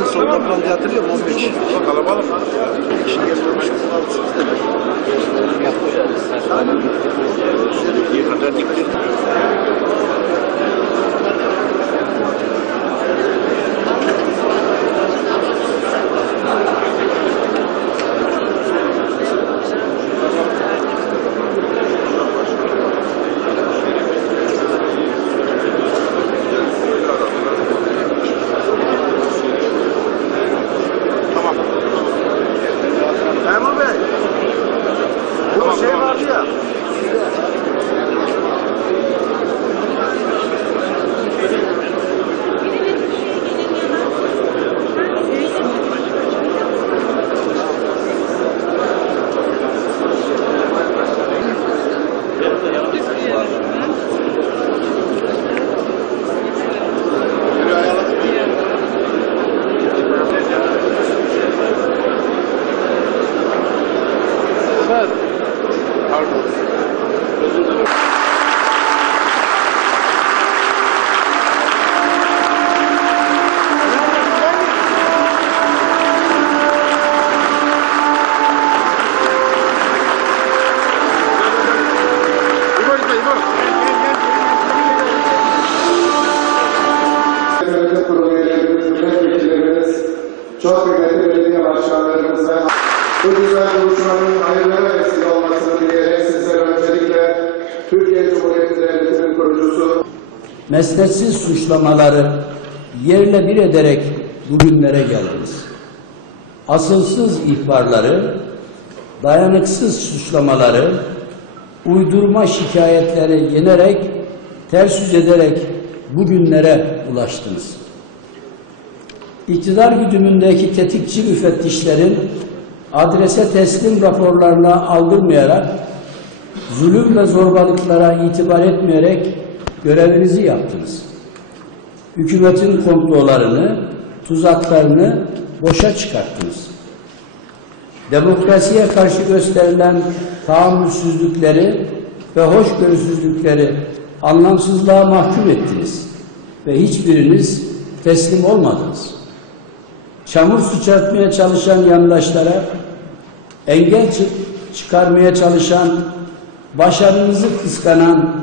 Hatırlıyorum 15. Kalabalık. Kişi gelmemiş. İyi kadar dikkat Memur çok kıymetli belediye başkanlarımız ve bu güzel buluşmanın hayırlara vesile olmasını dileyerek sizlere öncelikle Türkiye Cumhuriyeti Devleti'nin kurucusu mesnetsiz suçlamaları yerle bir ederek bugünlere geldiniz. Asılsız ihbarları, dayanıksız suçlamaları, uydurma şikayetleri yenerek, ters yüz ederek bugünlere ulaştınız. İktidar güdümündeki tetikçi müfettişlerin adrese teslim raporlarına aldırmayarak, zulüm ve zorbalıklara itibar etmeyerek görevinizi yaptınız. Hükümetin komplolarını, tuzaklarını boşa çıkarttınız. Demokrasiye karşı gösterilen tahammülsüzlükleri ve hoşgörüsüzlükleri anlamsızlığa mahkum ettiniz ve hiçbiriniz teslim olmadınız. Çamur sıçratmaya çalışan yandaşlara, engel çı- çıkarmaya çalışan, başarınızı kıskanan,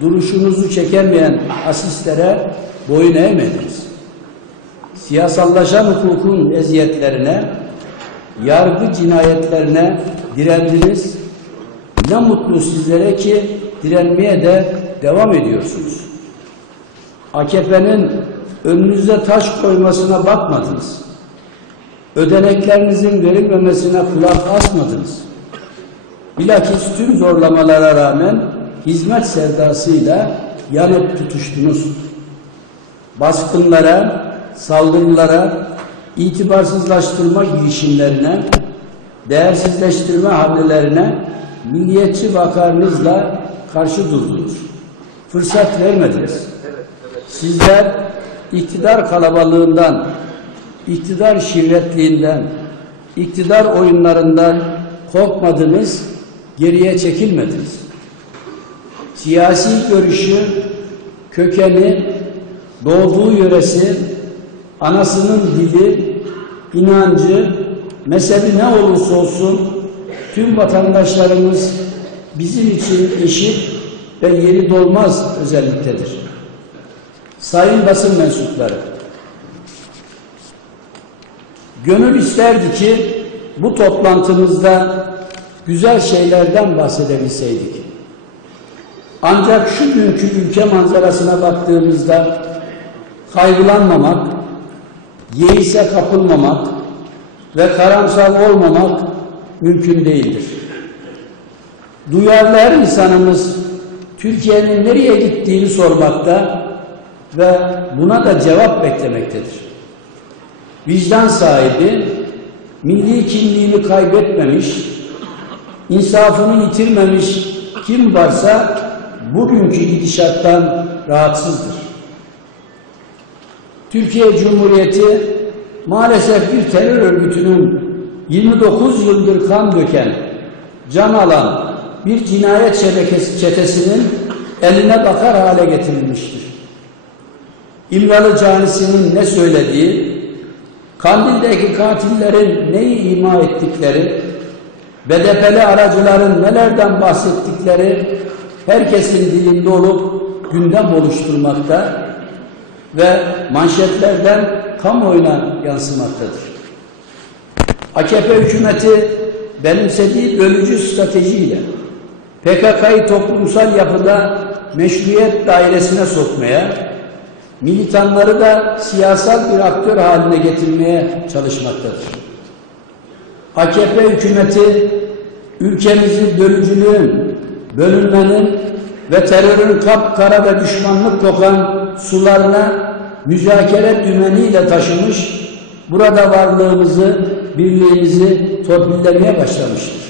duruşunuzu çekemeyen asistlere boyun eğmediniz. Siyasallaşan hukukun eziyetlerine, yargı cinayetlerine direndiniz. Ne mutlu sizlere ki direnmeye de devam ediyorsunuz. AKP'nin önünüze taş koymasına bakmadınız. Ödeneklerinizin verilmemesine kulak asmadınız. Bilakis tüm zorlamalara rağmen hizmet sevdasıyla yanıp tutuştunuz. Baskınlara, saldırılara, itibarsızlaştırma girişimlerine, değersizleştirme hamlelerine milliyetçi vakarınızla karşı durdunuz. Fırsat vermediniz. Sizler iktidar kalabalığından, iktidar şirretliğinden, iktidar oyunlarından korkmadınız, geriye çekilmediniz. Siyasi görüşü, kökeni, doğduğu yöresi, anasının dili, inancı, mezhebi ne olursa olsun tüm vatandaşlarımız bizim için eşit ve yeri dolmaz özelliktedir. Sayın basın mensupları, gönül isterdi ki bu toplantımızda güzel şeylerden bahsedebilseydik. Ancak şu günkü ülke manzarasına baktığımızda kaygılanmamak, yeise kapılmamak ve karamsar olmamak mümkün değildir. Duyarlı her insanımız Türkiye'nin nereye gittiğini sormakta ve buna da cevap beklemektedir. Vicdan sahibi, milli kimliğini kaybetmemiş, insafını yitirmemiş kim varsa bugünkü gidişattan rahatsızdır. Türkiye Cumhuriyeti maalesef bir terör örgütünün 29 yıldır kan döken, can alan bir cinayet şebekesi çetesinin eline bakar hale getirilmiştir. İmralı canisinin ne söylediği, Kandil'deki katillerin neyi ima ettikleri, BDP'li aracıların nelerden bahsettikleri herkesin dilinde olup gündem oluşturmakta ve manşetlerden kamuoyuna yansımaktadır. AKP hükümeti benimsediği bölücü stratejiyle PKK'yı toplumsal yapıda meşruiyet dairesine sokmaya, militanları da siyasal bir aktör haline getirmeye çalışmaktadır. AKP hükümeti ülkemizi bölücülüğün, bölünmenin ve terörün kapkara ve düşmanlık kokan sularına müzakere dümeniyle taşımış, burada varlığımızı, birliğimizi torpillemeye başlamıştır.